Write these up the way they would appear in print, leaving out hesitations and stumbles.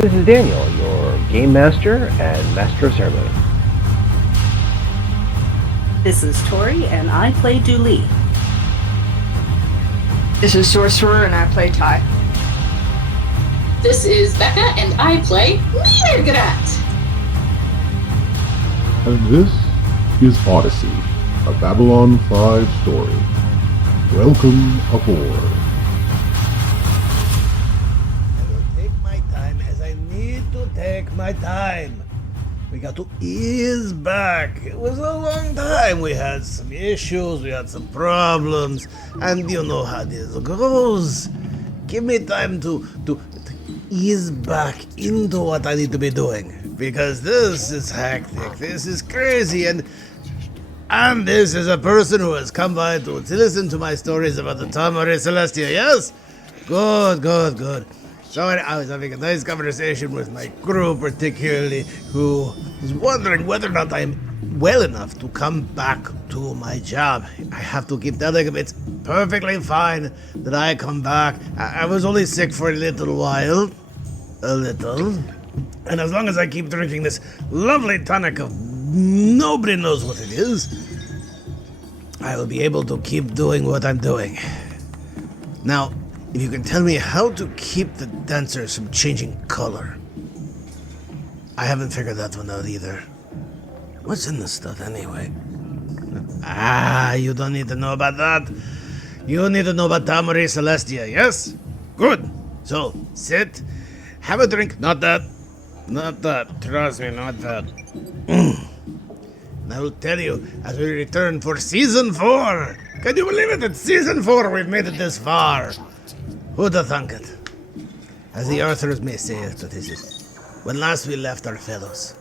This is Daniel, your Game Master and Master of Ceremony. This is Tori, and I play Dooley. This is Sorcerer, and I play Ty. This is Becca, and I play Mirgrat. And this is Odyssey, a Babylon 5 story. Welcome aboard. I will take my time as I need to take my time. We got to ease back. It was a long time. We had some issues, we had some problems, and you know how this goes. Give me time to ease back into what I need to be doing, because this is hectic, this is crazy, and this is a person who has come by to listen to my stories about the Tau Marie Celestia, yes? Good. So I was having a nice conversation with my crew, particularly, who is wondering whether or not I'm well enough to come back to my job. I have to keep telling them it's perfectly fine that I come back. I was only sick for a little while. And as long as I keep drinking this lovely tonic of nobody knows what it is, I will be able to keep doing what I'm doing. Now, if you can tell me how to keep the dancers from changing color. I haven't figured that one out either. What's in this stuff anyway? You don't need to know about that. You need to know about Tau Marie Celestia, yes? Good. So, sit, have a drink. Not that. Trust me, not that. And I will tell you, as we return for Season 4. Can you believe it? It's Season 4. We've made it this far. Who'd have thunk it? As the authors may say it, but this is... When last we left our fellows,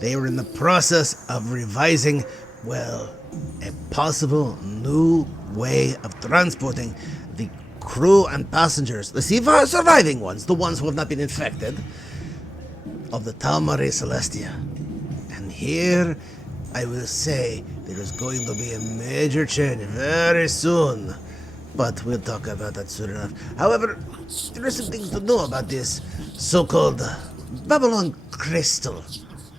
they were in the process of revising, well, a possible new way of transporting the crew and passengers, the surviving ones, the ones who have not been infected, of the Tau Marie Celestia. And here, I will say, there is going to be a major change very soon. But we'll talk about that soon enough. However, there is something to know about this so-called Babylon Crystal,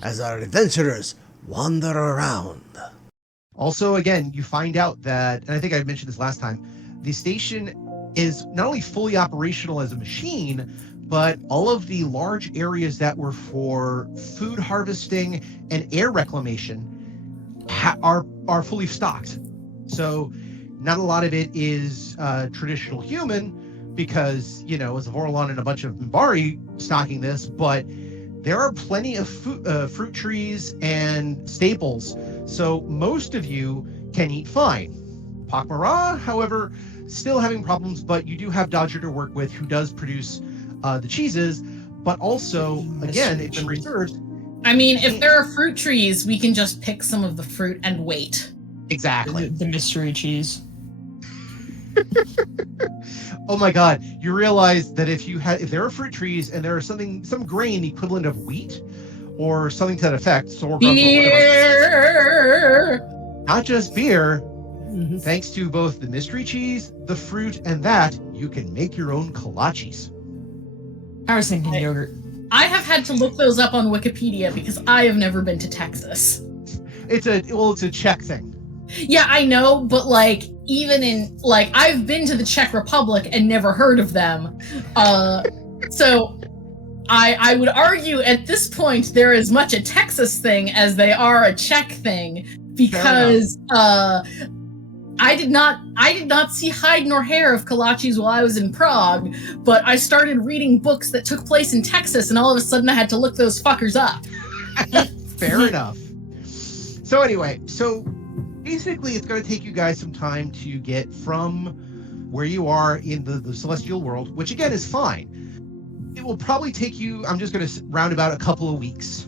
as our adventurers wander around. Also, again, you find out that, and I think I mentioned this last time, the station is not only fully operational as a machine, but all of the large areas that were for food harvesting and air reclamation are fully stocked. So not a lot of it is traditional human, because, you know, it's a Horlon and a bunch of Minbari stocking this, but there are plenty of fruit trees and staples, so most of you can eat fine. Pak'ma'ra, however, still having problems, but you do have Dodger to work with, who does produce the cheeses, but also, again, it's been researched. I mean, if there are fruit trees, we can just pick some of the fruit and wait. Exactly. The mystery cheese. Oh my God! You realize that if there are fruit trees and there is some grain equivalent of wheat or something to that effect, sorghum, beer, not just beer. Mm-hmm. Thanks to both the mystery cheese, the fruit, and that, you can make your own kolaches. I was thinking yogurt. I have had to look those up on Wikipedia because I have never been to Texas. It's a Czech thing. Yeah, I know, but even in I've been to the Czech Republic and never heard of them. So I would argue at this point they're as much a Texas thing as they are a Czech thing, because I did not see hide nor hair of kolaches while I was in Prague, but I started reading books that took place in Texas, and all of a sudden I had to look those fuckers up. Fair enough. So anyway, basically, it's going to take you guys some time to get from where you are in the celestial world, which again is fine. It will probably take you, I'm just going to round about a couple of weeks.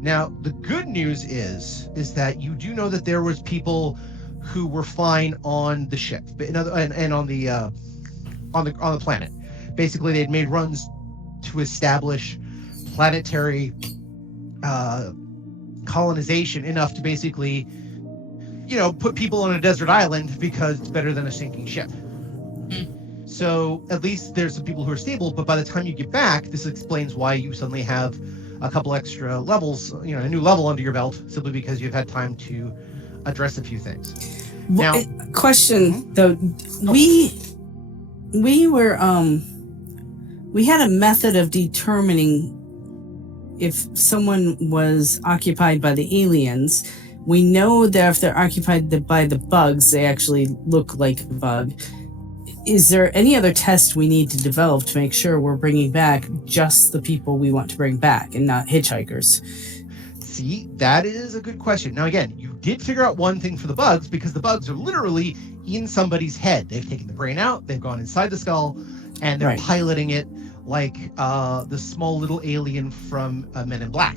Now, the good news is that you do know that there was people who were fine on the ship, and on the planet. Basically, they had made runs to establish planetary colonization enough to basically, put people on a desert island because it's better than a sinking ship. So at least there's some people who are stable, but by the time you get back, this explains why you suddenly have a couple extra levels, a new level under your belt, simply because you've had time to address a few things. Now, question though, we were we had a method of determining if someone was occupied by the aliens. We know that if they're occupied by the bugs, they actually look like a bug. Is there any other test we need to develop to make sure we're bringing back just the people we want to bring back and not hitchhikers? See, that is a good question. Now, again, you did figure out one thing for the bugs, because the bugs are literally in somebody's head. They've taken the brain out, they've gone inside the skull, and they're piloting it like the small little alien from Men in Black.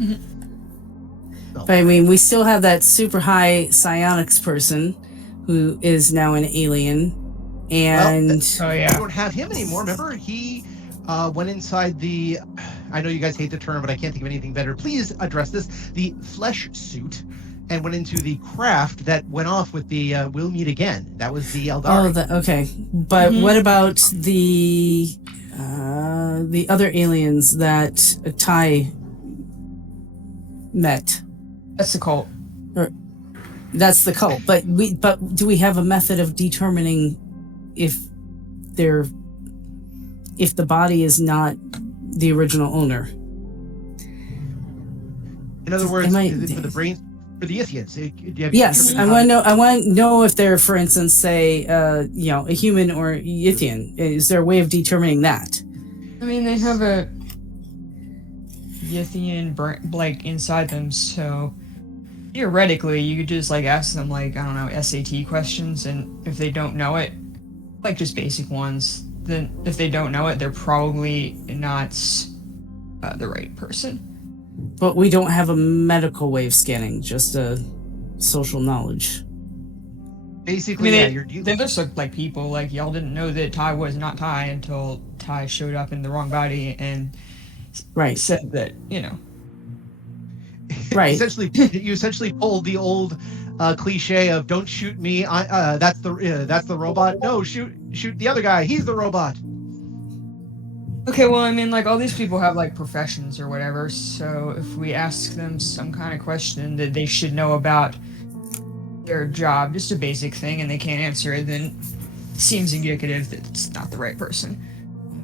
Mm-hmm. But I mean, we still have that super high psionics person who is now an alien. And we don't have him anymore. Remember, he went inside the, I know you guys hate the term, but I can't think of anything better. Please address this. The flesh suit, and went into the craft that went off with the "We'll meet again." That was the Eldari. Oh, okay. But what about the other aliens that Tai met? That's the cult. That's the cult. But do we have a method of determining if the body is not the original owner? In other words, for the brain, for the Ithians. Yes, I want to know if they're, for instance, say, a human or Yithian. Is there a way of determining that? I mean, they have a Yithian like inside them, so theoretically, you could just ask them SAT questions, and if they don't know it, just basic ones, then if they don't know it, they're probably not the right person. But we don't have a medical way of scanning, just a social knowledge. Basically, they just look like people. Y'all didn't know that Tai was not Tai until Tai showed up in the wrong body and said that, Right. You essentially pulled the old cliche of "Don't shoot me. That's the robot. No, shoot the other guy. He's the robot." Okay, well, I mean, all these people have professions or whatever. So if we ask them some kind of question that they should know about their job, just a basic thing, and they can't answer it, then it seems indicative that it's not the right person.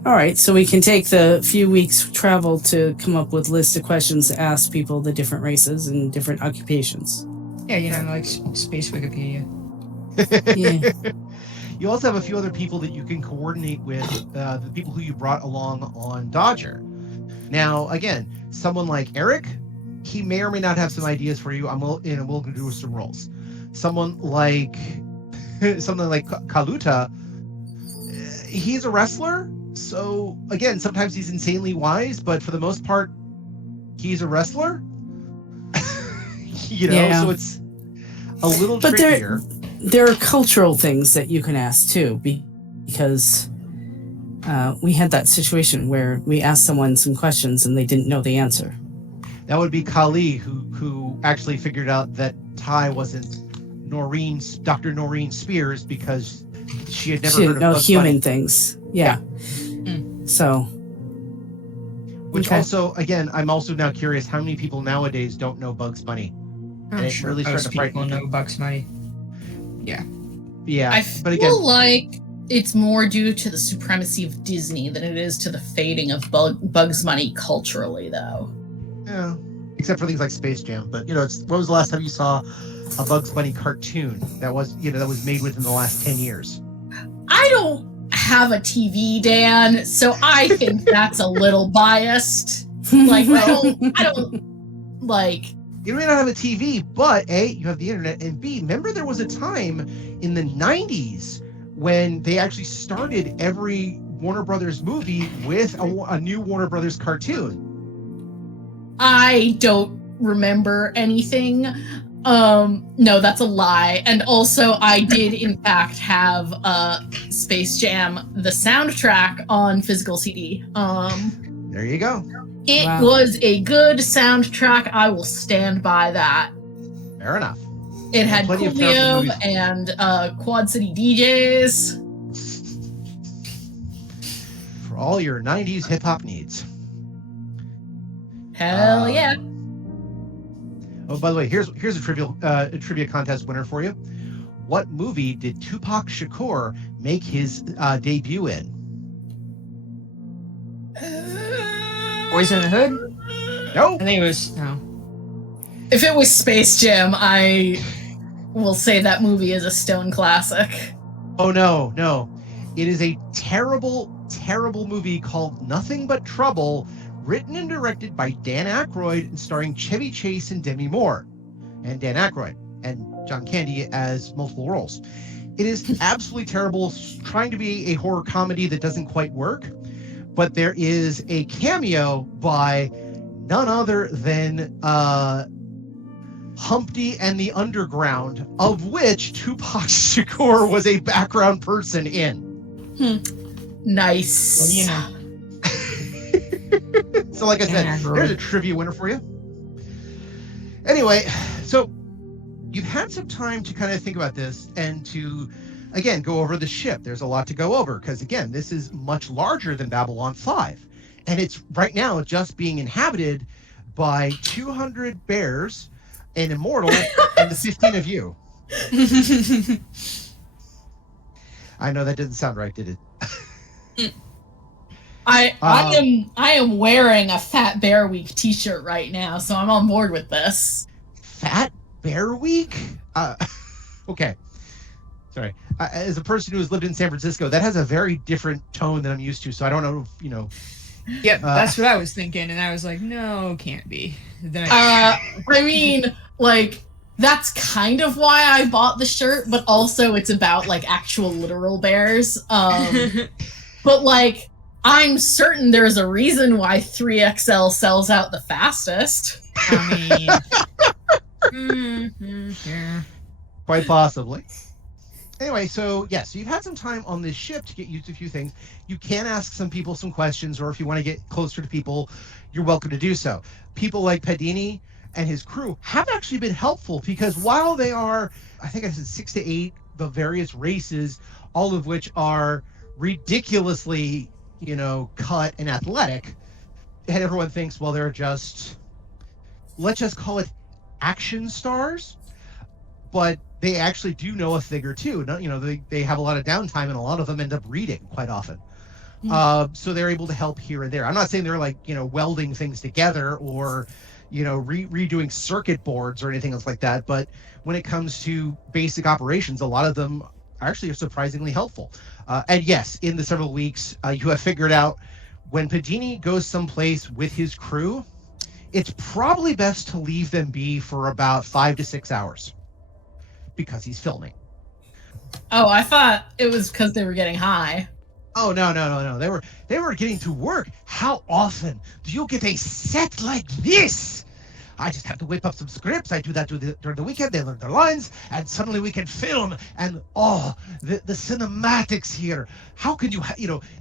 All right, so we can take the few weeks travel to come up with a list of questions to ask people the different races and different occupations. Yeah, Space Wikipedia. Yeah. You also have a few other people that you can coordinate with, the people who you brought along on Dodger. Now, again, someone like Eric, he may or may not have some ideas for you. We'll do some rolls. Someone like Kaluta, he's a wrestler. So again, sometimes he's insanely wise, but for the most part, he's a wrestler. So it's a little trickier. There are cultural things that you can ask too, because we had that situation where we asked someone some questions and they didn't know the answer. That would be Kali, who actually figured out that Tai wasn't Dr. Noreen Spears, because she had never heard of Bugs human Bunny. Things. Yeah. So. Which also, again, I'm also now curious how many people nowadays don't know Bugs Bunny. I'm sure really most people know Bugs Bunny. Yeah. Yeah. I feel like it's more due to the supremacy of Disney than it is to the fading of Bugs Bunny culturally, though. Yeah. Except for things like Space Jam. But, when was the last time you saw a Bugs Bunny cartoon that was made within the last 10 years? I don't have a TV, Dan, so I think that's a little biased. I don't. You may not have a TV, but A, you have the internet, and B, remember there was a time in the 90s when they actually started every Warner Brothers movie with a new Warner Brothers cartoon. I don't remember anything. No, that's a lie. And also, I did in fact have Space Jam, the soundtrack, on physical CD. There you go. It was a good soundtrack. I will stand by that. Fair enough. It had Coolio and Quad City DJs. for all your 90s hip hop needs. Hell yeah. Oh, by the way, here's a trivia contest winner for you. What movie did Tupac Shakur make his debut in? Boys in the Hood? No. I think it was no. If it was Space Jam, I will say that movie is a stone classic. Oh no. It is a terrible movie called Nothing But Trouble, written and directed by Dan Aykroyd and starring Chevy Chase and Demi Moore, and Dan Aykroyd and John Candy as multiple roles. It is absolutely terrible, trying to be a horror comedy that doesn't quite work, but there is a cameo by none other than Humpty and the Underground, of which Tupac Shakur was a background person in. Nice. What do you know? So like I said, there's a trivia winner for you. Anyway, so you've had some time to kind of think about this and to, again, go over the ship. There's a lot to go over because, again, this is much larger than Babylon 5. And it's right now just being inhabited by 200 bears, an immortal, and the 15 of you. I know that didn't sound right, did it? I am wearing a Fat Bear Week t-shirt right now, so I'm on board with this. Fat Bear Week? Okay. Sorry. As a person who has lived in San Francisco, that has a very different tone than I'm used to, so I don't know if, Yep, that's what I was thinking, and I was like, no, can't be. Then I mean, like, that's kind of why I bought the shirt, but also it's about, like, actual literal bears. But, like, I'm certain there's a reason why 3XL sells out the fastest. I mean, yeah. Quite possibly. Anyway, so yes, you've had some time on this ship to get used to a few things. You can ask some people some questions, or if you want to get closer to people, you're welcome to do so. People like Padini and his crew have actually been helpful because while they are, I think I said 6 to 8, the various races, all of which are ridiculously, cut and athletic, and everyone thinks, well, they're just, let's just call it action stars, but they actually do know a thing or two. They have a lot of downtime, and a lot of them end up reading quite often. So they're able to help here and there. I'm not saying they're like, welding things together or, redoing circuit boards or anything else like that. But when it comes to basic operations, a lot of them actually are surprisingly helpful. And yes, in the several weeks, you have figured out when Padini goes someplace with his crew, it's probably best to leave them be for about 5 to 6 hours because he's filming. Oh, I thought it was because they were getting high. Oh, no. They were getting to work. How often do you get a set like this? I just have to whip up some scripts. I do that during the weekend. They learn their lines, and suddenly we can film. And the cinematics here. How can you?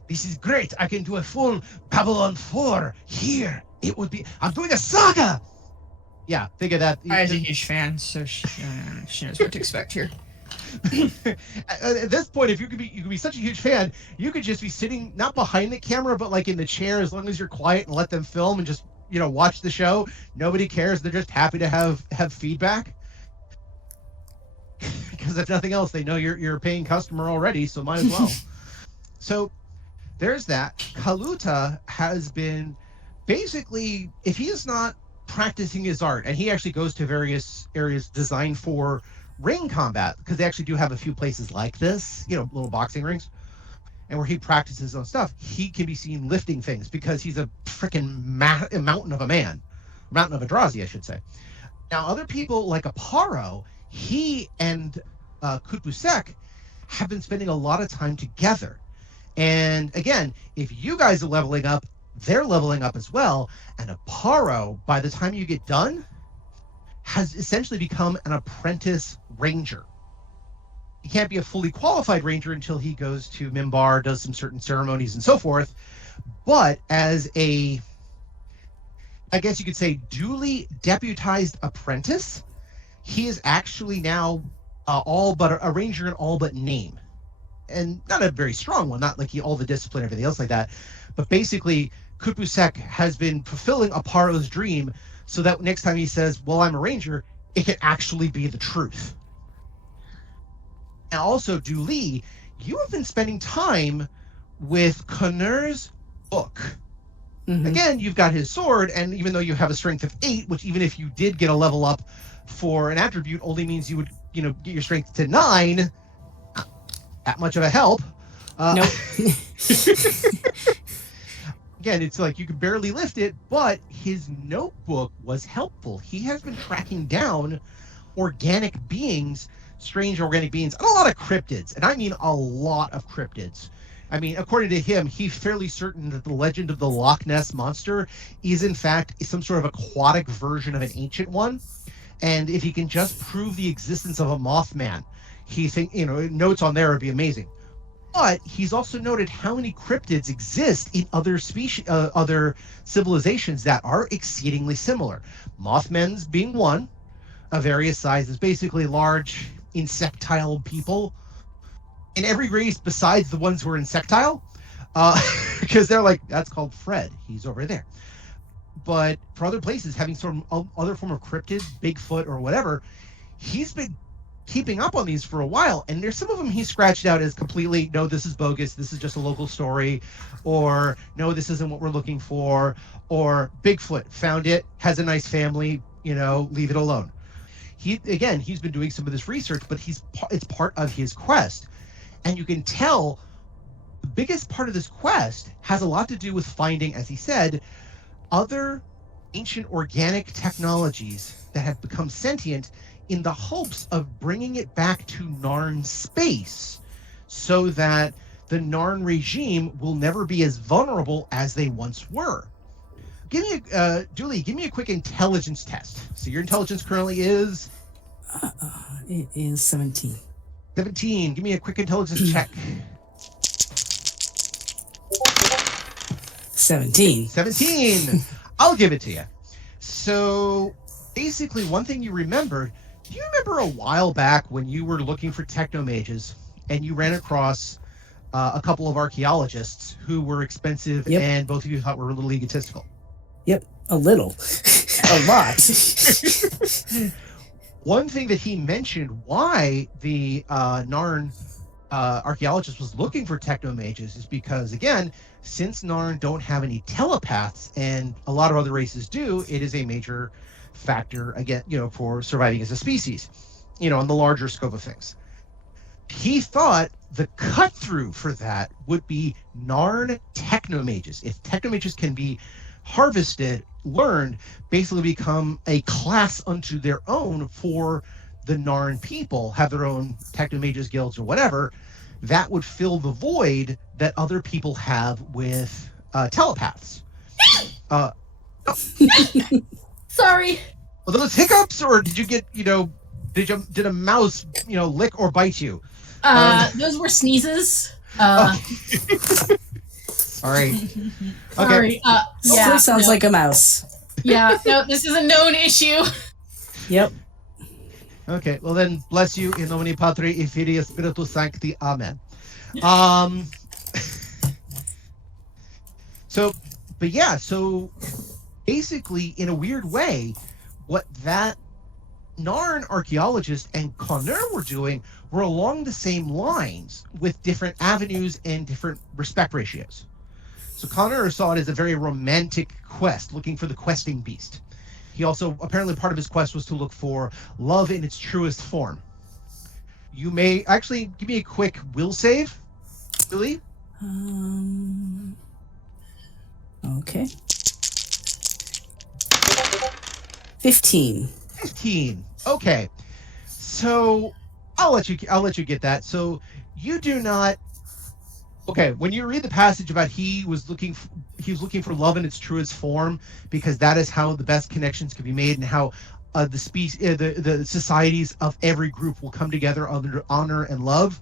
This is great. I can do a full Babylon 4 here. It would be. I'm doing a saga. Yeah, think of that. I was a huge fan, so she knows what to expect here. At this point, if you could be such a huge fan, you could just be sitting not behind the camera, but like in the chair, as long as you're quiet and let them film and just watch the show. Nobody cares. They're just happy to have feedback. Because if nothing else, they know you're a paying customer already, so might as well. So there's that. Kaluta has been basically, if he is not practicing his art, and he actually goes to various areas designed for ring combat, because they actually do have a few places like this, little boxing rings, and where he practices his own stuff, he can be seen lifting things because he's a freaking mountain of a man. Mountain of Adrazi, I should say. Now, other people like Aparo, he and Kutbusek have been spending a lot of time together. And again, if you guys are leveling up, they're leveling up as well. And Aparo, by the time you get done, has essentially become an apprentice ranger. He can't be a fully qualified ranger until he goes to Mimbar, does some certain ceremonies and so forth. But as a, I guess you could say, duly deputized apprentice, he is actually now all but a ranger in all but name. and not a very strong one, not like all the discipline, everything else like that. But basically, Kupusek has been fulfilling Aparo's dream so that next time he says, well, I'm a ranger, it can actually be the truth. And also, Du Li, you have been spending time with Connor's book. Mhm. Again, you've got his sword, and even though you have a strength of 8, which even if you did get a level up for an attribute, only means you would, get your strength to 9. That much of a help. Nope. Again, it's like you could barely lift it, but his notebook was helpful. He has been tracking down organic beings, strange organic beings, and a lot of cryptids. And I mean a lot of cryptids. I mean, according to him, he's fairly certain that the legend of the Loch Ness monster is in fact some sort of aquatic version of an ancient one. And if he can just prove the existence of a Mothman, he notes on there would be amazing. But he's also noted how many cryptids exist in other species, other civilizations that are exceedingly similar. Mothmen's being one, of various sizes, basically large insectile people. In every race besides the ones who are insectile, because they're like, that's called Fred. He's over there. But for other places, having some other form of cryptid, Bigfoot or whatever, he's been keeping up on these for a while, and there's some of them he scratched out as completely, no, this is bogus, this is just a local story, or no, this isn't what we're looking for, or Bigfoot found it, has a nice family, leave it alone. He's been doing some of this research, but it's part of his quest. And you can tell the biggest part of this quest has a lot to do with finding, as he said, other ancient organic technologies that have become sentient in the hopes of bringing it back to Narn space so that the Narn regime will never be as vulnerable as they once were. Julie, give me a quick intelligence test. So your intelligence currently is? It is 17. 17. Give me a quick intelligence check. 17. 17. I'll give it to you. So basically, one thing you remembered, do you remember a while back when you were looking for technomages and you ran across a couple of archaeologists who were expensive and both of you thought were a little egotistical? Yep, a little. A lot. One thing that he mentioned why the Narn archaeologist was looking for technomages is because, again, since Narn don't have any telepaths and a lot of other races do, it is a major factor, again, for surviving as a species, on the larger scope of things. He thought the cut through for that would be Narn technomages. If technomages can be harvested, learned, basically become a class unto their own for the Narn people, have their own technomages guilds or whatever, that would fill the void that other people have with telepaths. Sorry. Were those hiccups, or did you get, did a mouse, lick or bite you? Those were sneezes. Sorry. Sorry. Still sounds like a mouse. Yeah, no, this is a known issue. Yep. Okay, well then, bless you in nomine Patri et Filii et Spiritus Sancti. Amen. So basically, in a weird way, what that Narn archaeologist and Connor were doing were along the same lines with different avenues and different respect ratios. So Connor saw it as a very romantic quest, looking for the questing beast. He also, apparently part of his quest was to look for love in its truest form. You may actually give me a quick will save, Billy. Okay. 15. 15. Okay. So I'll let you get that. So you do not. Okay, when you read the passage about he was looking for love in its truest form, because that is how the best connections can be made, and how the societies of every group will come together under honor and love.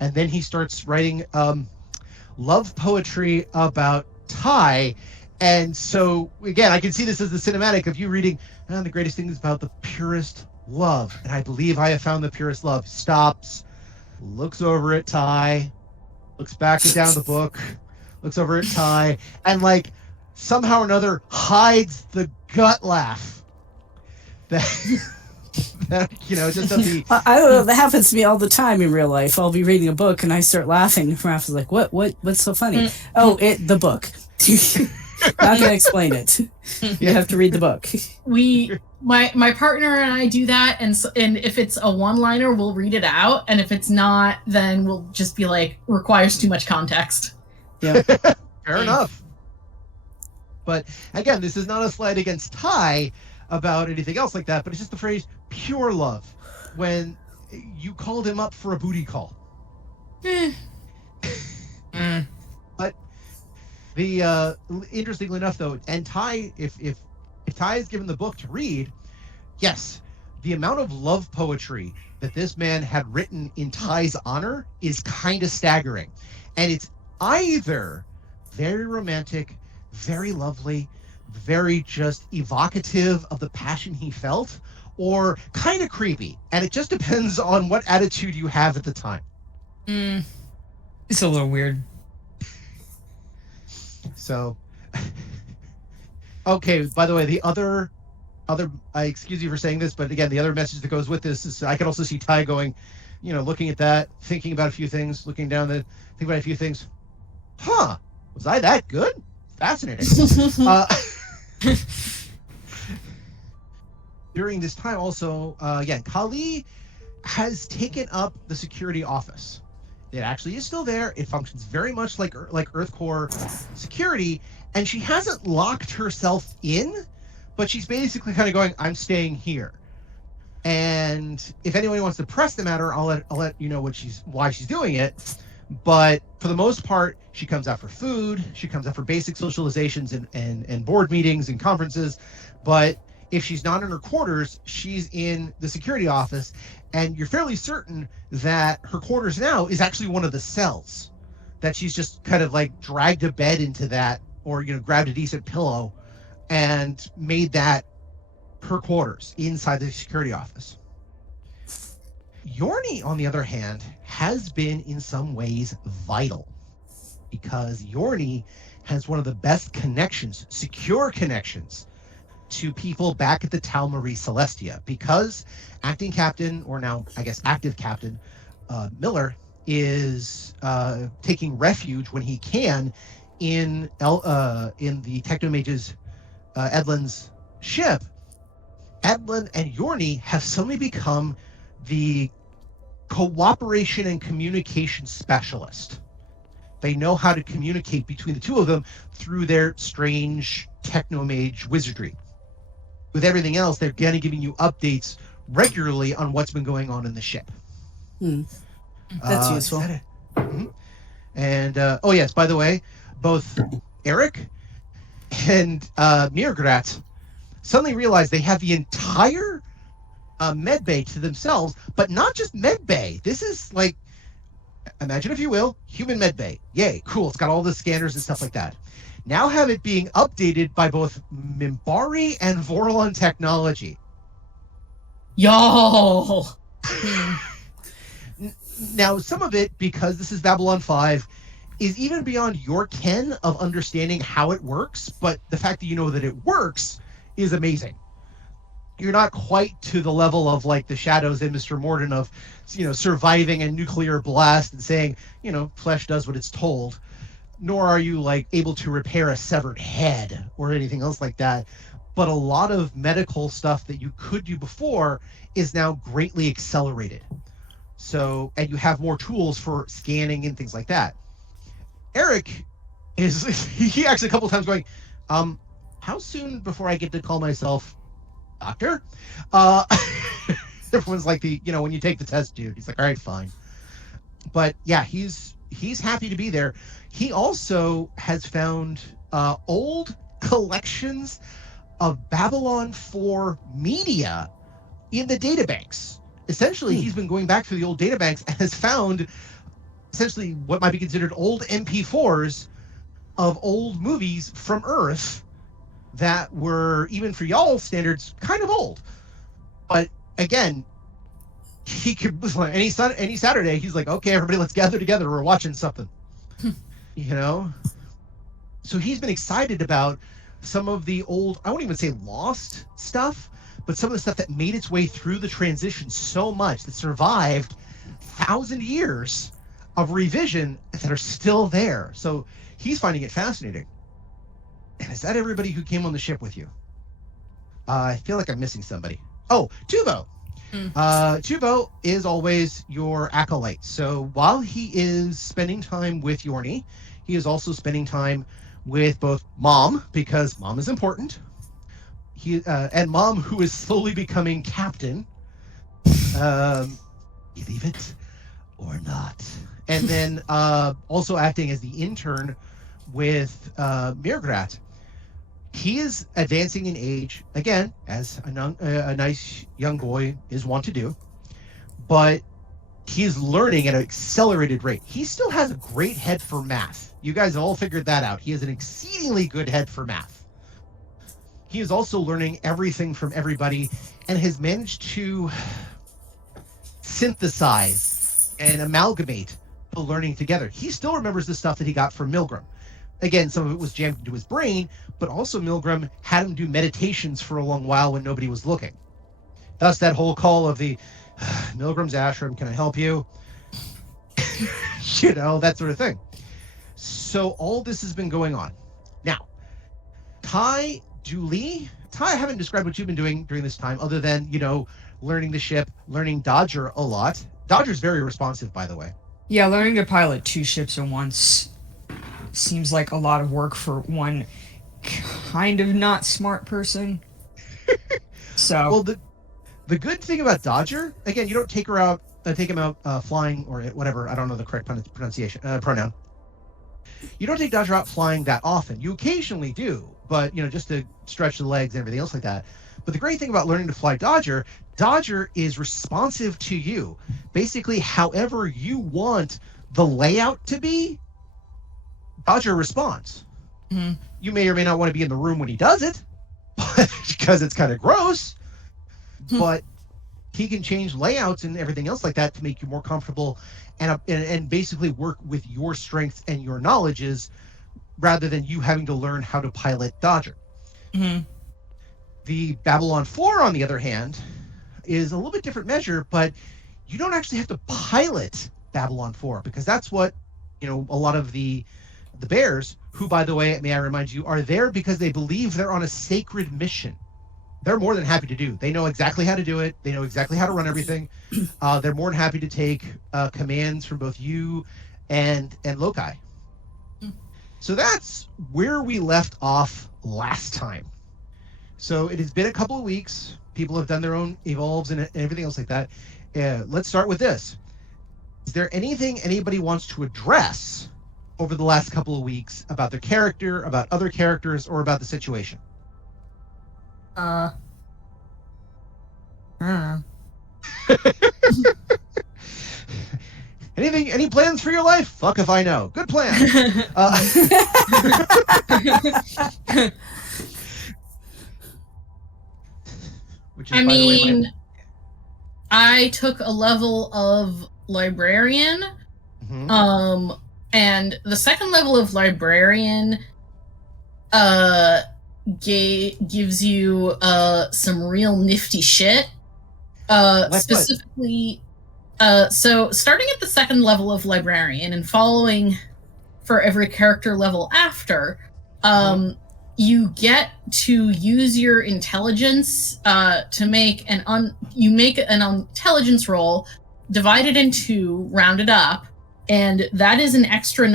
And then he starts writing love poetry about Tai. And so again, I can see this as the cinematic of you reading, the greatest thing is about the purest love, and I believe I have found the purest love. Stops, looks over at Tai, looks back down the book, looks over at Ty, and like somehow or another hides the gut laugh. That just at the I don't know. That happens to me all the time in real life. I'll be reading a book and I start laughing. Raph is like, what's so funny? Oh, the book. Not gonna explain it. You have to read the book. My partner and I do that, and if it's a one-liner, we'll read it out, and if it's not, then we'll just be like, requires too much context. Yeah, fair enough. But again, this is not a slight against Ty about anything else like that, but it's just the phrase pure love when you called him up for a booty call. But the interestingly enough though, and Ty, if Ty is given the book to read, yes, the amount of love poetry that this man had written in Ty's honor is kind of staggering. And it's either very romantic, very lovely, very just evocative of the passion he felt, or kind of creepy. And it just depends on what attitude you have at the time. It's a little weird. So, okay, by the way, the other, I excuse you for saying this, but again, the other message that goes with this is I can also see Ty going, looking at that, thinking about a few things, looking down thinking about a few things. Huh, was I that good? Fascinating. During this time also, Kali has taken up the security office. It actually is still there. It functions very much like Earth Core security, and she hasn't locked herself in, but she's basically kind of going, I'm staying here. And if anyone wants to press the matter, I'll let you know why she's doing it. But for the most part, she comes out for food, she comes out for basic socializations and board meetings and conferences. But if she's not in her quarters, she's in the security office, and you're fairly certain that her quarters now is actually one of the cells, that she's just kind of like dragged a bed into that, or grabbed a decent pillow and made that her quarters inside the security office. Yorni, on the other hand, has been in some ways vital, because Yorni has one of the best connections, secure connections, to people back at the Tau Marie Celestia, because acting captain, or now I guess active captain, Miller is taking refuge when he can in the Technomage's Edlin's ship. Edlin and Yorni have suddenly become the cooperation and communication specialist. They know how to communicate between the two of them through their strange Technomage wizardry. With everything else, they're kind of giving you updates regularly on what's been going on in the ship. That's useful. Mm-hmm. And, oh yes, by the way, both Eric and Mirgrat suddenly realize they have the entire medbay to themselves, but not just medbay. This is like, imagine if you will, human medbay. Yay, cool. It's got all the scanners and stuff like that. Now have it being updated by both Mimbari and Vorlon technology. Yo! Now, some of it, because this is Babylon 5, is even beyond your ken of understanding how it works, but the fact that you know that it works is amazing. You're not quite to the level of like the Shadows and Mr. Morden of, surviving a nuclear blast and saying, flesh does what it's told. Nor are you like able to repair a severed head or anything else like that. But a lot of medical stuff that you could do before is now greatly accelerated. So, and you have more tools for scanning and things like that. Eric he actually a couple of times going, how soon before I get to call myself doctor? Everyone's like when you take the test, dude. He's like, all right, fine. But yeah, he's happy to be there. He also has found old collections of Babylon 4 media in the databanks. Essentially, he's been going back through the old databanks and has found essentially what might be considered old MP4s of old movies from Earth that were, even for y'all standards, kind of old. But again, he could, any Saturday, he's like, okay, everybody, let's gather together. We're watching something. You know? So he's been excited about some of the old, I won't even say lost stuff, but some of the stuff that made its way through the transition so much, that survived 1,000 years of revision that are still there. So he's finding it fascinating. And is that everybody who came on the ship with you? I feel like I'm missing somebody. Oh, Tuvo. Tuvo is always your acolyte. So while he is spending time with Yorni, he is also spending time with both Mom, because Mom is important, and Mom, who is slowly becoming captain. Believe it or not. And then also acting as the intern with Mirgrat. He is advancing in age, again, as a nice young boy is wont to do, but he's learning at an accelerated rate. He still has a great head for math. You guys all figured that out. He has an exceedingly good head for math. He is also learning everything from everybody and has managed to synthesize and amalgamate the learning together. He still remembers the stuff that he got from Milgram. Again, some of it was jammed into his brain, but also Milgram had him do meditations for a long while when nobody was looking. Thus, that whole call of the Milgram's ashram, can I help you? You know, that sort of thing. So all this has been going on. Now, Tai Dooley. Tai, I haven't described what you've been doing during this time, other than, you know, learning the ship, learning Dodger a lot. Dodger's very responsive, by the way. Yeah, learning to pilot 2 ships at once seems like a lot of work for one kind of not smart person. So well, the good thing about Dodger, again, you don't take him out flying or whatever. I don't know the correct pronoun. You don't take Dodger out flying that often. You occasionally do, but you know, just to stretch the legs and everything else like that. But the great thing about learning to fly Dodger is responsive to you. Basically, however you want the layout to be, Dodger responds. Mm-hmm. You may or may not want to be in the room when he does it, because it's kind of gross, but he can change layouts and everything else like that to make you more comfortable and basically work with your strengths and your knowledges rather than you having to learn how to pilot Dodger. Mm-hmm. The Babylon 4, on the other hand, is a little bit different measure, but you don't actually have to pilot Babylon 4, because that's what, you know, a lot of the bears, who, by the way, may I remind you, are there because they believe they're on a sacred mission. They're more than happy to do. They know exactly how to do it. They know exactly how to run everything. They're more than happy to take commands from both you and Lokai. So that's where we left off last time. So it has been a couple of weeks. People have done their own evolves and everything else like that. Let's start with this. Is there anything anybody wants to address over the last couple of weeks about their character, about other characters, or about the situation? I don't know. Any plans for your life? Fuck if I know. Good plan. Which is, I by the way, mean, I took a level of librarian. Mhm. And the second level of librarian gives you some real nifty shit. Specifically, so starting at the second level of librarian and following for every character level after, you get to use your intelligence to make an intelligence roll, divided in 2, rounded up. And that is an extra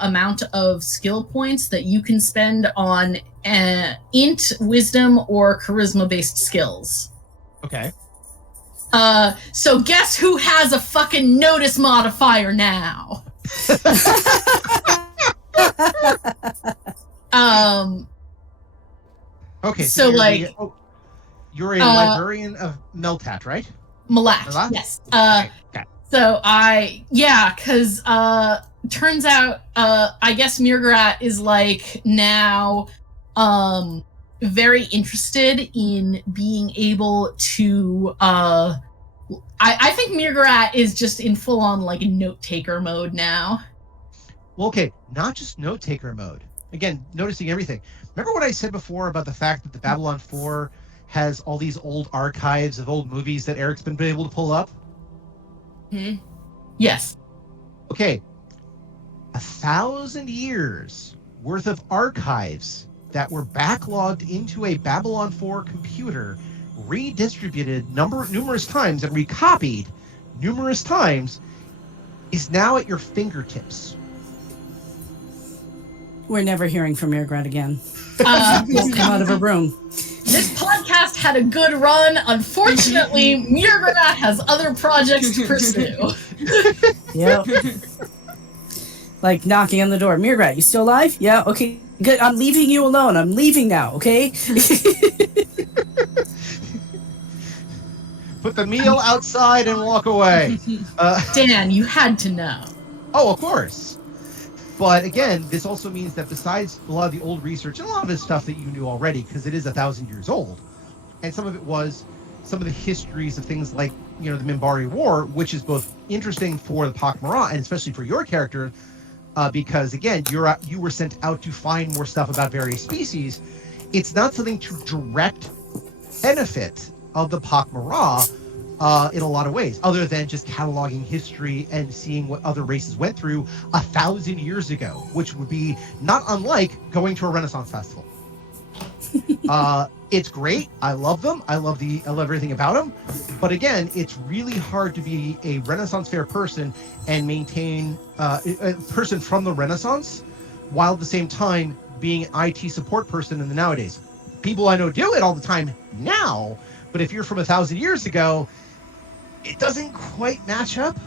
amount of skill points that you can spend on int, wisdom, or charisma-based skills. Okay. So guess who has a fucking notice modifier now? Okay. So you're a librarian of Meltat, right? Malat, yes. Okay. So because turns out, I guess Mirgrat is like now very interested in being able to, I think Mirgrat is just in full on like note taker mode now. Well, okay, not just note taker mode. Again, noticing everything. Remember what I said before about the fact that the Babylon 4 has all these old archives of old movies that Eric's been able to pull up? Yes. Okay, 1,000 years worth of archives that were backlogged into a Babylon 4 computer, redistributed numerous times and recopied numerous times, is now at your fingertips. We're never hearing from Mirgrat again. Uh, We'll come out of a room. This podcast had a good run. Unfortunately, Mirgrat has other projects to pursue. Yep. Like knocking on the door. Mirgrat, you still alive? Yeah, okay, good. I'm leaving you alone. I'm leaving now, okay? Put the meal outside and walk away. Dan, you had to know. Oh, of course. But again, this also means that besides a lot of the old research and a lot of this stuff that you knew already, because it is 1,000 years old, and some of it was some of the histories of things like, the Minbari War, which is both interesting for the pak'ma'ra and especially for your character, because again, you were sent out to find more stuff about various species. It's not something to direct benefit of the pak'ma'ra in a lot of ways, other than just cataloging history and seeing what other races went through 1,000 years ago, which would be not unlike going to a Renaissance festival. It's great. I love them. I love everything about them. But again, it's really hard to be a Renaissance fair person and maintain a person from the Renaissance while at the same time being an IT support person in the nowadays. People I know do it all the time now, but if you're from 1,000 years ago, it doesn't quite match up.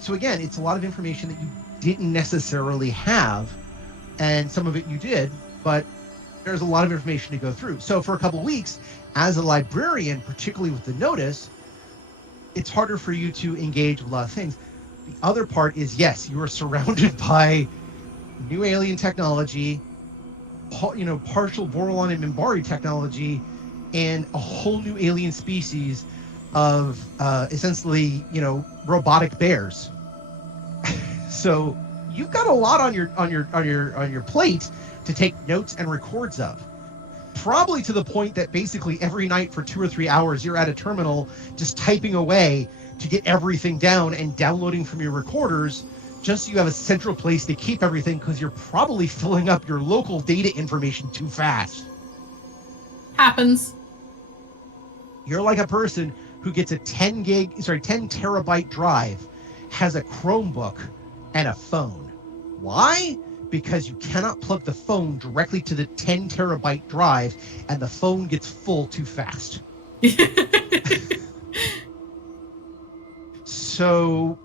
So again, it's a lot of information that you didn't necessarily have, and some of it you did, but there's a lot of information to go through. So for a couple of weeks, as a librarian, particularly with the notice, it's harder for you to engage with a lot of things. The other part is, yes, you are surrounded by new alien technology, partial Vorlon and Minbari technology, and a whole new alien species of essentially, robotic bears. So you've got a lot on your plate to take notes and records of. Probably to the point that basically every night for 2 or 3 hours you're at a terminal just typing away to get everything down and downloading from your recorders, just so you have a central place to keep everything, because you're probably filling up your local data information too fast. Happens. You're like a person who gets a 10 terabyte drive, has a Chromebook, and a phone. Why? Because you cannot plug the phone directly to the 10 terabyte drive, and the phone gets full too fast. So,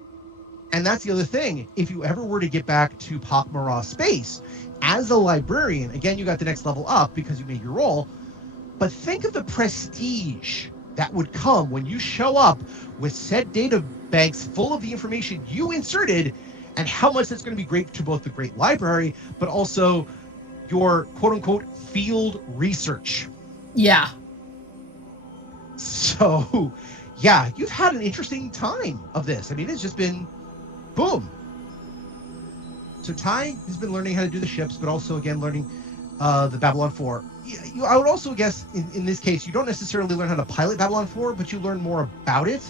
and that's the other thing. If you ever were to get back to pak'ma'ra space, as a librarian, again, you got the next level up because you made your role, but think of the prestige that would come when you show up with said data banks full of the information you inserted, and how much that's going to be great to both the great library, but also your quote-unquote field research. Yeah. So, yeah, you've had an interesting time of this. I mean, it's just been boom. So Ty has been learning how to do the ships, but also, again, learning the Babylon 4. I would also guess, in this case, you don't necessarily learn how to pilot Babylon 4, but you learn more about it,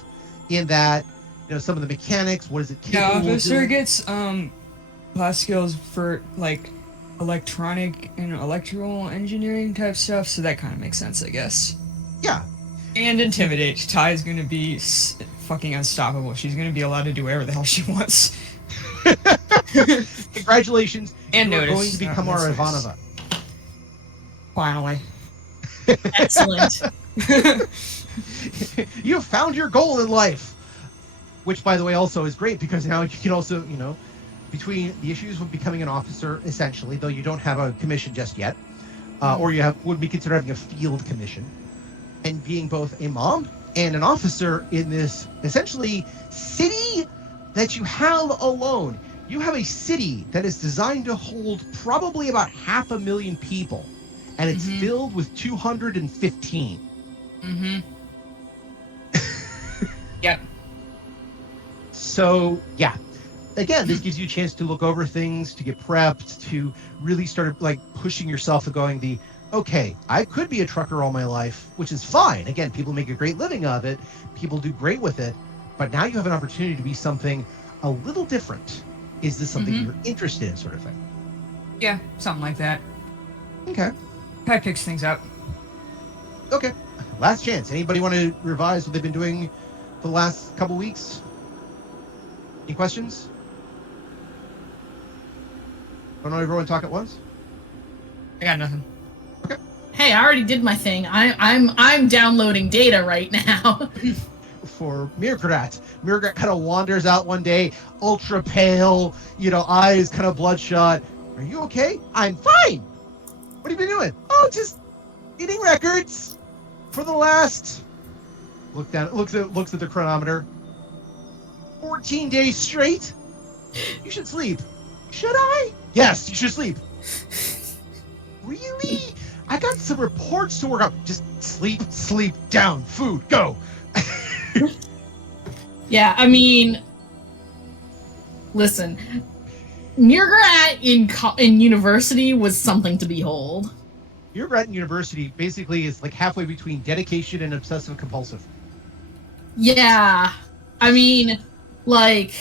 in that, some of the mechanics, what is it capable of doing? Officer gets class skills for, like, electronic and electrical engineering type stuff, so that kind of makes sense, I guess. Yeah. And Intimidate. Ty's gonna be fucking unstoppable. She's gonna be allowed to do whatever the hell she wants. Congratulations. And you are notice. going to become our Ivanova. Finally. Excellent. You found your goal in life. Which, by the way, also is great, because now you can also, between the issues with becoming an officer, essentially, though you don't have a commission just yet, or you would be considered having a field commission, and being both a mom and an officer in this, essentially, city that you have alone. You have a city that is designed to hold probably about 500,000 people, and it's filled with 215. Mm-hmm. Yep. So, yeah, again, this gives you a chance to look over things, to get prepped, to really start like pushing yourself and going okay, I could be a trucker all my life, which is fine. Again, people make a great living of it. People do great with it. But now you have an opportunity to be something a little different. Is this something you're interested in, sort of thing? Yeah, something like that. Okay. Probably picks things up. Okay. Last chance. Anybody want to revise what they've been doing for the last couple weeks? Any questions? Don't everyone talk at once? I got nothing. Hey, I already did my thing. I'm downloading data right now. For Mirgrat kind of wanders out one day, ultra pale, eyes kind of bloodshot. Are you okay? I'm fine. What have you been doing? Oh, just getting records for the last. Looks at the chronometer. 14 days straight. You should sleep. Should I? Yes, you should sleep. Really? I got some reports to work out. Just sleep, down, food, go. Yeah, I mean, listen, Mirgrat in university was something to behold. Mirgrat in university basically is like halfway between dedication and obsessive compulsive. Yeah, I mean, like,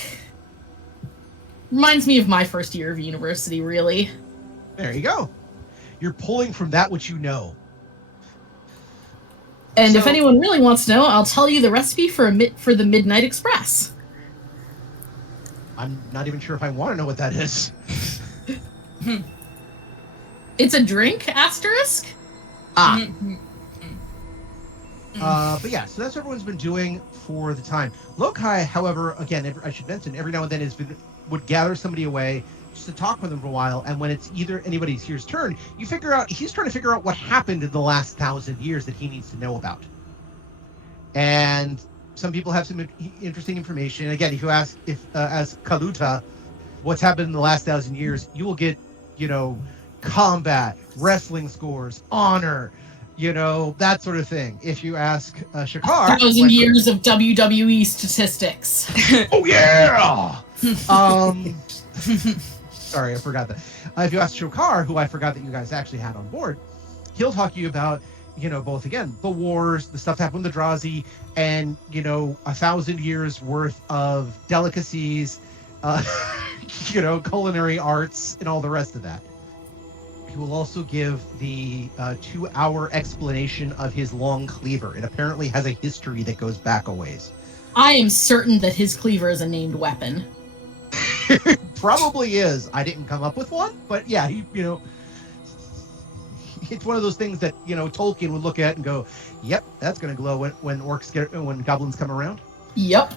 reminds me of my first year of university, really. There you go. You're pulling from that which you know. And if anyone really wants to know, I'll tell you the recipe for the Midnight Express. I'm not even sure if I want to know what that is. It's a drink, asterisk? But yeah, so that's what everyone's been doing for the time. Lokai, however, again, I should mention, every now and then would gather somebody away just to talk with them for a while, and when it's either anybody's here's turn, he's trying to figure out what happened in the last 1,000 years that he needs to know about. And some people have some interesting information. Again, if you ask as Kaluta, what's happened in the last 1,000 years, you will get, combat, wrestling scores, honor, that sort of thing. If you ask Shakar, 1,000 years of WWE statistics. Oh yeah. Sorry, I forgot that. If you ask Shokar, who I forgot that you guys actually had on board, he'll talk to you about, both, again, the wars, the stuff that happened with the Drazi, and, 1,000 years worth of delicacies, culinary arts, and all the rest of that. He will also give the 2-hour explanation of his long cleaver. It apparently has a history that goes back a ways. I am certain that his cleaver is a named weapon. Probably is. I didn't come up with one, but yeah, it's one of those things that Tolkien would look at and go, "Yep, that's going to glow when goblins come around." Yep.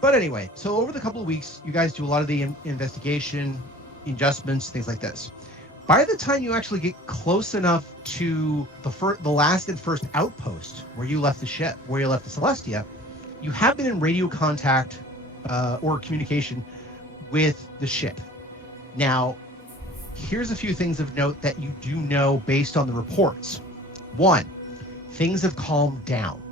But anyway, so over the couple of weeks, you guys do a lot of the investigation, adjustments, things like this. By the time you actually get close enough to the last and first outpost where you left the ship, where you left the Celestia, you have been in radio contact or communication with the ship. Now, here's a few things of note that you do know based on the reports. One, things have calmed down.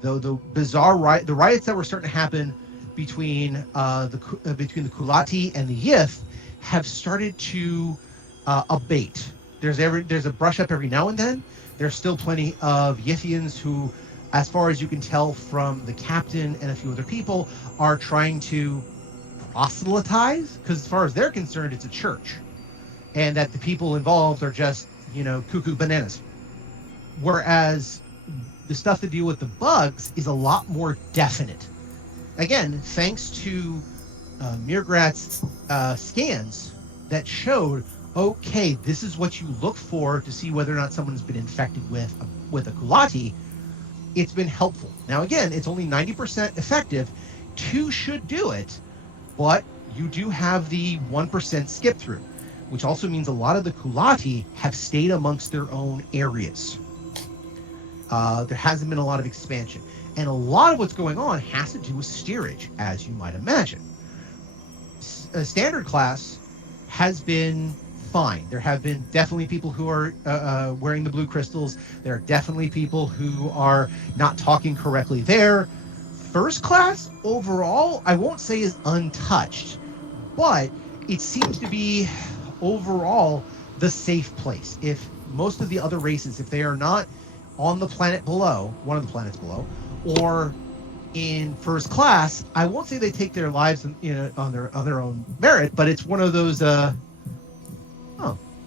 Though the bizarre the riots that were starting to happen between the Kulati and the Yith have started to abate. There's a brush up every now and then. There's still plenty of Yithians who, as far as you can tell from the captain and a few other people, are trying to proselytize, because as far as they're concerned, it's a church, and that the people involved are just, cuckoo bananas. Whereas the stuff to deal with the bugs is a lot more definite. Again, thanks to Mirgrat's scans that showed, okay, this is what you look for to see whether or not someone's been infected with a Kulati. It's been helpful. Now, again, it's only 90% effective. 2 should do it, but you do have the 1% skip through, which also means a lot of the Kulati have stayed amongst their own areas. There hasn't been a lot of expansion. And a lot of what's going on has to do with steerage, as you might imagine. A standard class has been fine. There have been definitely people who are wearing the blue crystals. There are definitely people who are not talking correctly there. First class overall, I won't say is untouched, but it seems to be overall the safe place. If most of the other races, if they are not on the planet below, one of the planets below, or in first class, I won't say they take their lives on their own merit, but it's one of those. Oh,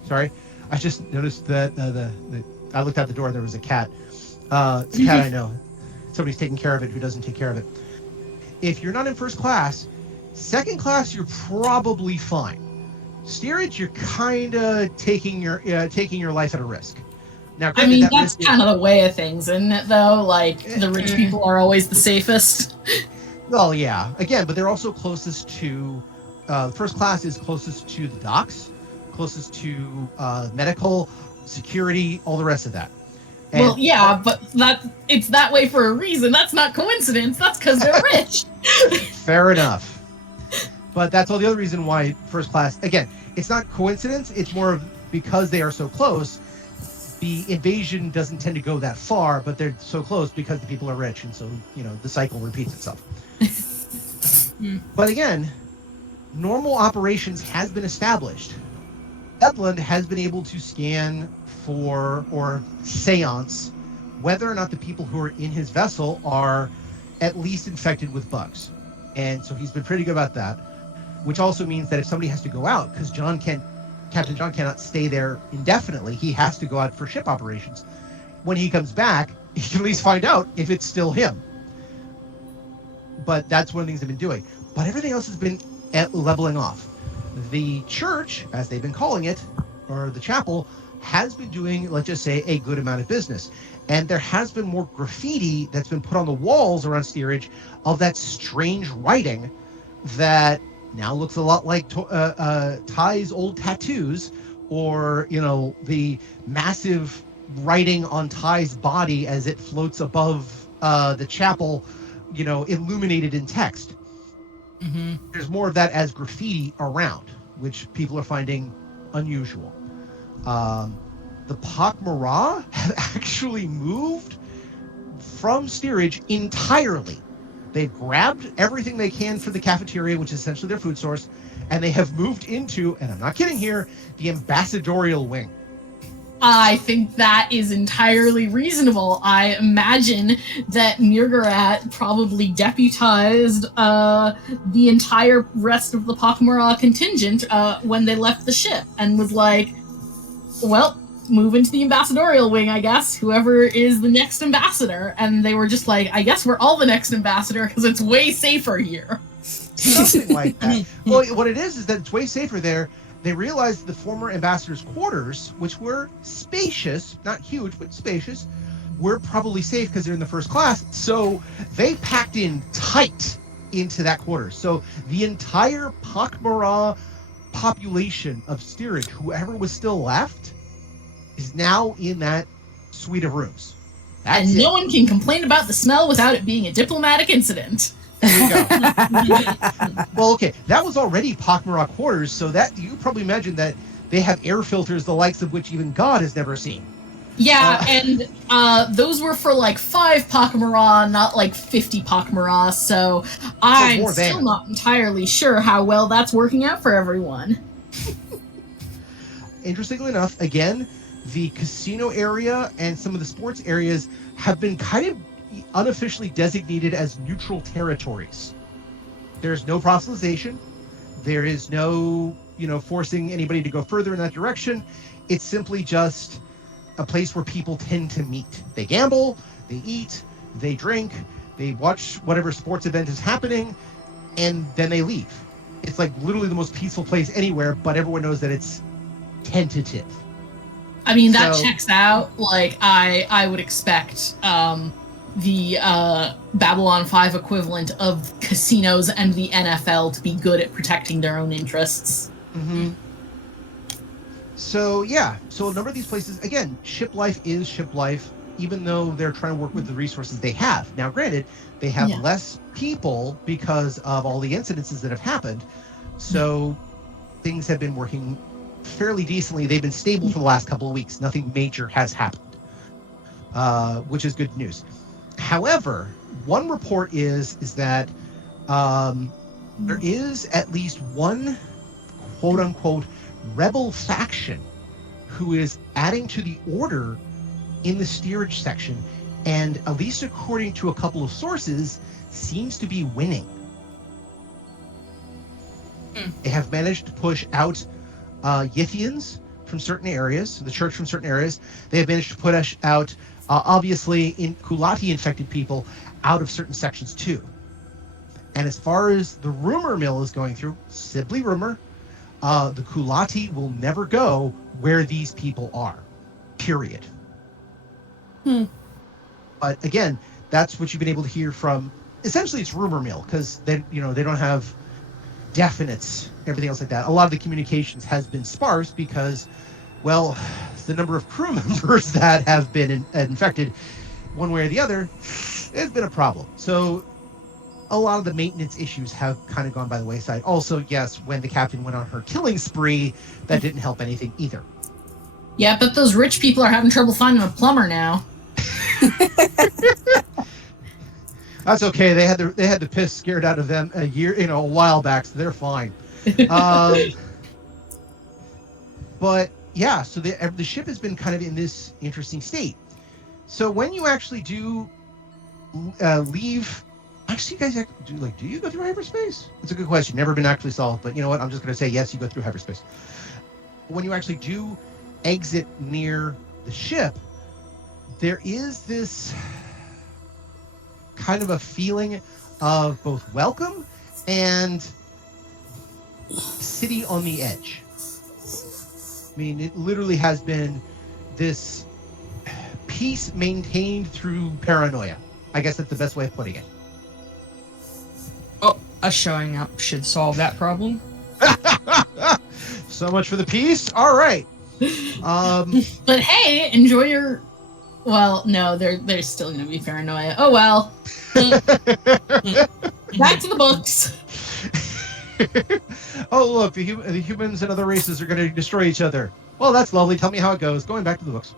sorry, I just noticed that I looked out the door and there was a cat. It's a cat I know. Somebody's taking care of it who doesn't take care of it. If you're not in first class, second class, you're probably fine. Steerage, you're kind of taking your life at a risk. Now, I mean, that's kind of the way of things, isn't it, though? Like, the rich people are always the safest. Well, yeah. Again, but they're also closest to... first class is closest to the docks, closest to medical, security, all the rest of that. And, well, yeah, but it's that way for a reason. That's not coincidence. That's because they're rich. Fair enough. But that's all the other reason why first class... Again, it's not coincidence. It's more of because they are so close... The invasion doesn't tend to go that far, but they're so close because the people are rich, and so, the cycle repeats itself. But again, normal operations has been established. Edlund has been able to scan for, or seance, whether or not the people who are in his vessel are at least infected with bugs. And so he's been pretty good about that, which also means that if somebody has to go out, because Captain John cannot stay there indefinitely. He has to go out for ship operations. When he comes back, he can at least find out if it's still him. But that's one of the things they've been doing. But everything else has been leveling off. The church, as they've been calling it, or the chapel, has been doing, let's just say, a good amount of business. And there has been more graffiti that's been put on the walls around steerage of that strange writing that now looks a lot like Ty's old tattoos, or the massive writing on Ty's body as it floats above the chapel, illuminated in text. Mm-hmm. There's more of that as graffiti around, which people are finding unusual. The pak'ma'ra have actually moved from steerage entirely. They've grabbed everything they can for the cafeteria, which is essentially their food source, and they have moved into, and I'm not kidding here, the ambassadorial wing. I think that is entirely reasonable. I imagine that Murgarat probably deputized the entire rest of the pak'ma'ra contingent when they left the ship, and was like, well, move into the ambassadorial wing, I guess, whoever is the next ambassador. And they were just like, I guess we're all the next ambassador because it's way safer here. Something like that. Well, what it is that it's way safer there. They realized the former ambassador's quarters, which were spacious, not huge, but spacious, were probably safe because they're in the first class. So they packed in tight into that quarters. So the entire pak'ma'ra population of steerage, whoever was still left, is now in that suite of rooms. And no one can complain about the smell without it being a diplomatic incident. There you go. Well, okay, that was already pak'ma'ra quarters, so that you probably imagine that they have air filters the likes of which even God has never seen. Yeah, and those were for like 5 pak'ma'ra, not like 50 pak'ma'ra, so I'm still not entirely sure how well that's working out for everyone. Interestingly enough, again, the casino area and some of the sports areas have been kind of unofficially designated as neutral territories. There's no proselytization. There is no, forcing anybody to go further in that direction. It's simply just a place where people tend to meet. They gamble, they eat, they drink, they watch whatever sports event is happening, and then they leave. It's like literally the most peaceful place anywhere, but everyone knows that it's tentative. I mean, that checks out. Like, I would expect the Babylon 5 equivalent of casinos and the NFL to be good at protecting their own interests. Mm-hmm. So, yeah. So a number of these places, again, ship life is ship life, even though they're trying to work with the resources they have. Now, granted, they have less people because of all the incidences that have happened. So things have been working fairly decently. They've been stable for the last couple of weeks. Nothing major has happened, which is good news. However, one report is that there is at least one quote-unquote rebel faction who is adding to the order in the steerage section, and at least according to a couple of sources, seems to be winning. They have managed to push out Yithians from certain areas, the church from certain areas. They have managed to push out, obviously, Kulati-infected people out of certain sections too. And as far as the rumor mill is going through, simply rumor, the Kulati will never go where these people are. Period. But again, that's what you've been able to hear from. Essentially, it's rumor mill because they don't have definites, everything else like that. A lot of the communications has been sparse because, well, the number of crew members that have been infected, one way or the other, has been a problem. So a lot of the maintenance issues have kind of gone by the wayside. Also, yes, when the captain went on her killing spree, that didn't help anything either. Yeah, but those rich people are having trouble finding a plumber now. That's okay. They had the piss scared out of them a while back, so they're fine. But yeah, so the ship has been kind of in this interesting state. So when you actually do leave, actually, you guys do you go through hyperspace? It's a good question. Never been actually solved, but you know what? I'm just going to say yes. You go through hyperspace. When you actually do exit near the ship, there is this kind of a feeling of both welcome and city on the edge. I mean, it literally has been this peace maintained through paranoia. I guess that's the best way of putting it. Oh, us showing up should solve that problem. So much for the peace. All right. But hey, enjoy your... Well, no, they're still going to be paranoia. Oh, well. Back to the books. Oh, look, the humans and other races are going to destroy each other. Well, that's lovely. Tell me how it goes. Going back to the books.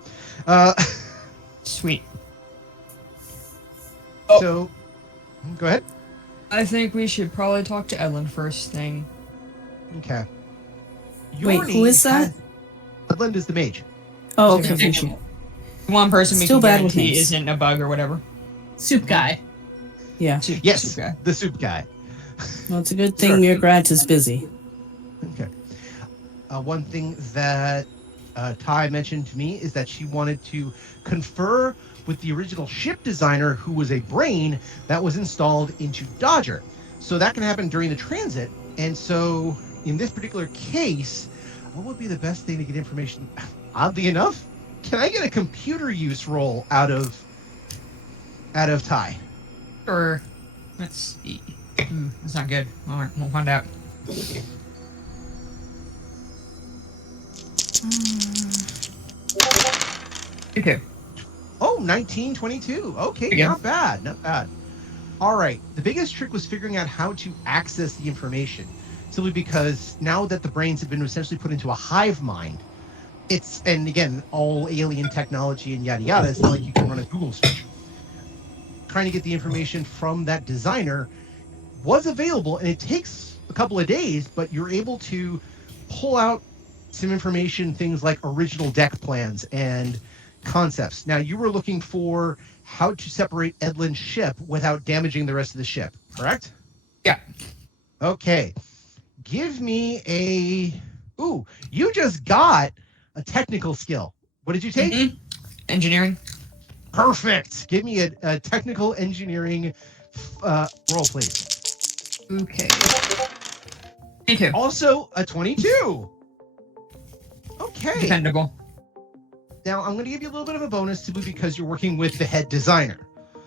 Sweet. So, go ahead. I think we should probably talk to Edlin first thing. Okay. Wait, who is that? Edlin is the mage. Oh, okay. One person we Still can bad with guarantee names. isn't a bug or whatever. Soup guy. Yeah. Yes, Soup guy. the soup guy. Well, it's a good thing Mirgrat is busy. Okay. One thing that Ty mentioned to me is that she wanted to confer with the original ship designer who was a brain that was installed into Dodger. So that can happen during the transit. And so in this particular case, what would be the best thing to get information? Oddly enough, can I get a computer use roll out of Ty? Or let's see. That's not good. All right, we'll find out. Okay. Oh, 1922. Okay, Again. not bad, not bad. All right, the biggest trick was figuring out how to access the information, simply because now that the brains have been essentially put into a hive mind, and again, all alien technology and yada yada, it's not like you can run a Google search. Trying to get the information from that designer was available, and it takes a couple of days, but you're able to pull out some information, things like original deck plans and concepts. Now, you were looking for how to separate Edlin's ship without damaging the rest of the ship, correct? Yeah. Okay. Give me a... Ooh, you just got a technical skill. What did you take? Mm-hmm. Engineering. Perfect. Give me a technical engineering roll, please. Okay. Me too. Also, a 22. Okay. Dependable. Now, I'm going to give you a little bit of a bonus simply because you're working with the head designer.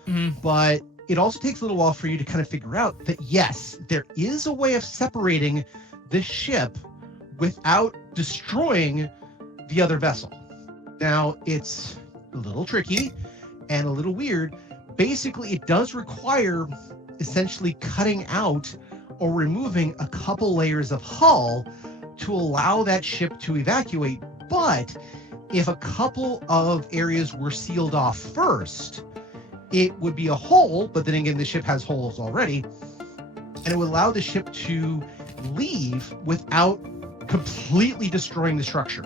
Mm-hmm. But it also takes a little while for you to kind of figure out that, yes, there is a way of separating this ship without destroying the other vessel. Now, it's a little tricky and a little weird. Basically, it does require essentially cutting out or removing a couple layers of hull to allow that ship to evacuate. But if a couple of areas were sealed off first, it would be a hole, but then again, the ship has holes already, and it would allow the ship to leave without completely destroying the structure.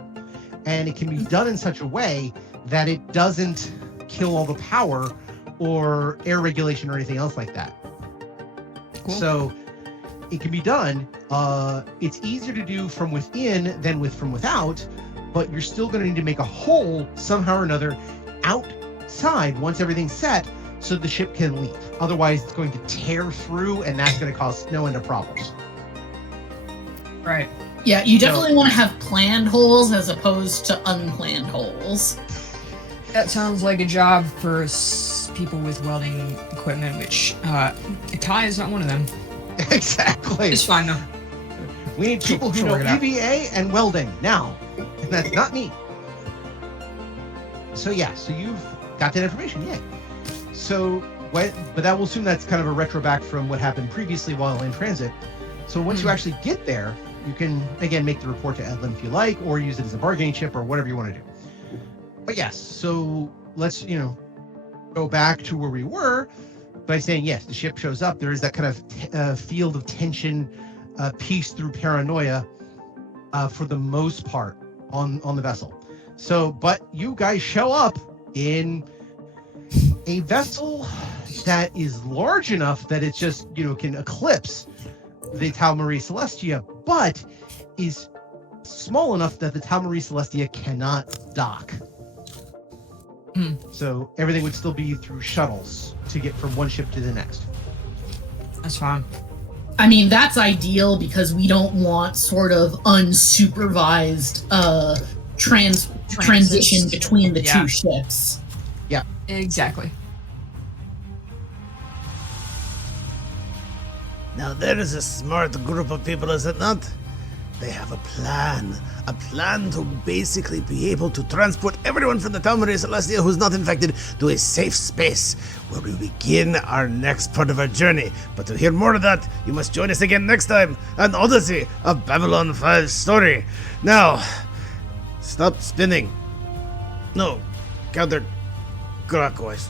And it can be done in such a way that it doesn't kill all the power or air regulation or anything else like that. Cool. So it can be done. It's easier to do from within than from without, but you're still going to need to make a hole somehow or another outside once everything's set so the ship can leave. Otherwise, it's going to tear through, and that's going to cause no end of problems. Right. Yeah, you definitely want to have planned holes as opposed to unplanned holes. That sounds like a job for people with welding equipment, which Kai is not one of them. Exactly. It's fine though. We need people who know EVA and welding now, and that's not me. So yeah, so you've got that information, yay. So, but that will assume that's kind of a retro back from what happened previously while in transit. So once you actually get there, you can again make the report to Edlin if you like, or use it as a bargaining chip or whatever you want to do. But yes, so let's go back to where we were by saying yes, the ship shows up. There is that kind of field of tension, peace through paranoia, for the most part on the vessel. So, but you guys show up in a vessel that is large enough that it's just can eclipse the Tau Marie Celestia, but is small enough that the Tau Marie Celestia cannot dock. So everything would still be through shuttles to get from one ship to the next. That's fine. I mean, that's ideal because we don't want sort of unsupervised transition between the two ships. Yeah, exactly. Now there is a smart group of people, is it not? They have a plan to basically be able to transport everyone from the Tau Marie Celestia who's not infected to a safe space where we begin our next part of our journey. But to hear more of that, you must join us again next time on Odyssey of Babylon 5's story. Now, stop spinning. No, counterclockwise.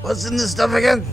What's in this stuff again?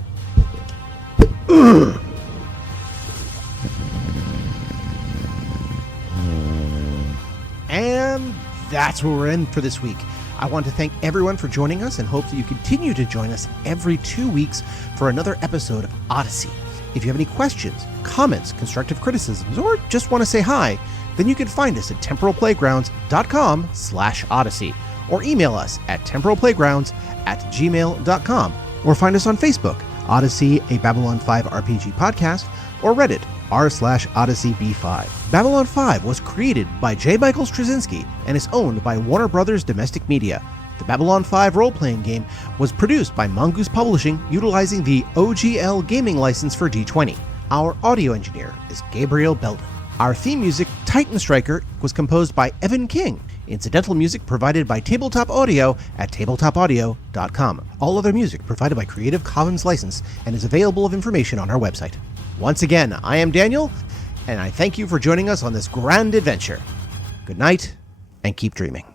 And that's where we're in for this week. I want to thank everyone for joining us and hope that you continue to join us every 2 weeks for another episode of Odyssey. If you have any questions, comments, constructive criticisms, or just want to say hi, then you can find us at temporalplaygrounds.com/Odyssey or email us at temporalplaygrounds@gmail.com or find us on Facebook, Odyssey, a Babylon 5 RPG podcast, or Reddit, r/OdysseyB5. Babylon 5 was created by J. Michael Straczynski and is owned by Warner Brothers Domestic Media. The Babylon 5 role-playing game was produced by Mongoose Publishing utilizing the OGL gaming license for D20. Our audio engineer is Gabriel Belden. Our theme music, Titan Striker, was composed by Evan King. Incidental music provided by Tabletop Audio at tabletopaudio.com. All other music provided by Creative Commons license and is available of information on our website. Once again, I am Daniel, and I thank you for joining us on this grand adventure. Good night, and keep dreaming.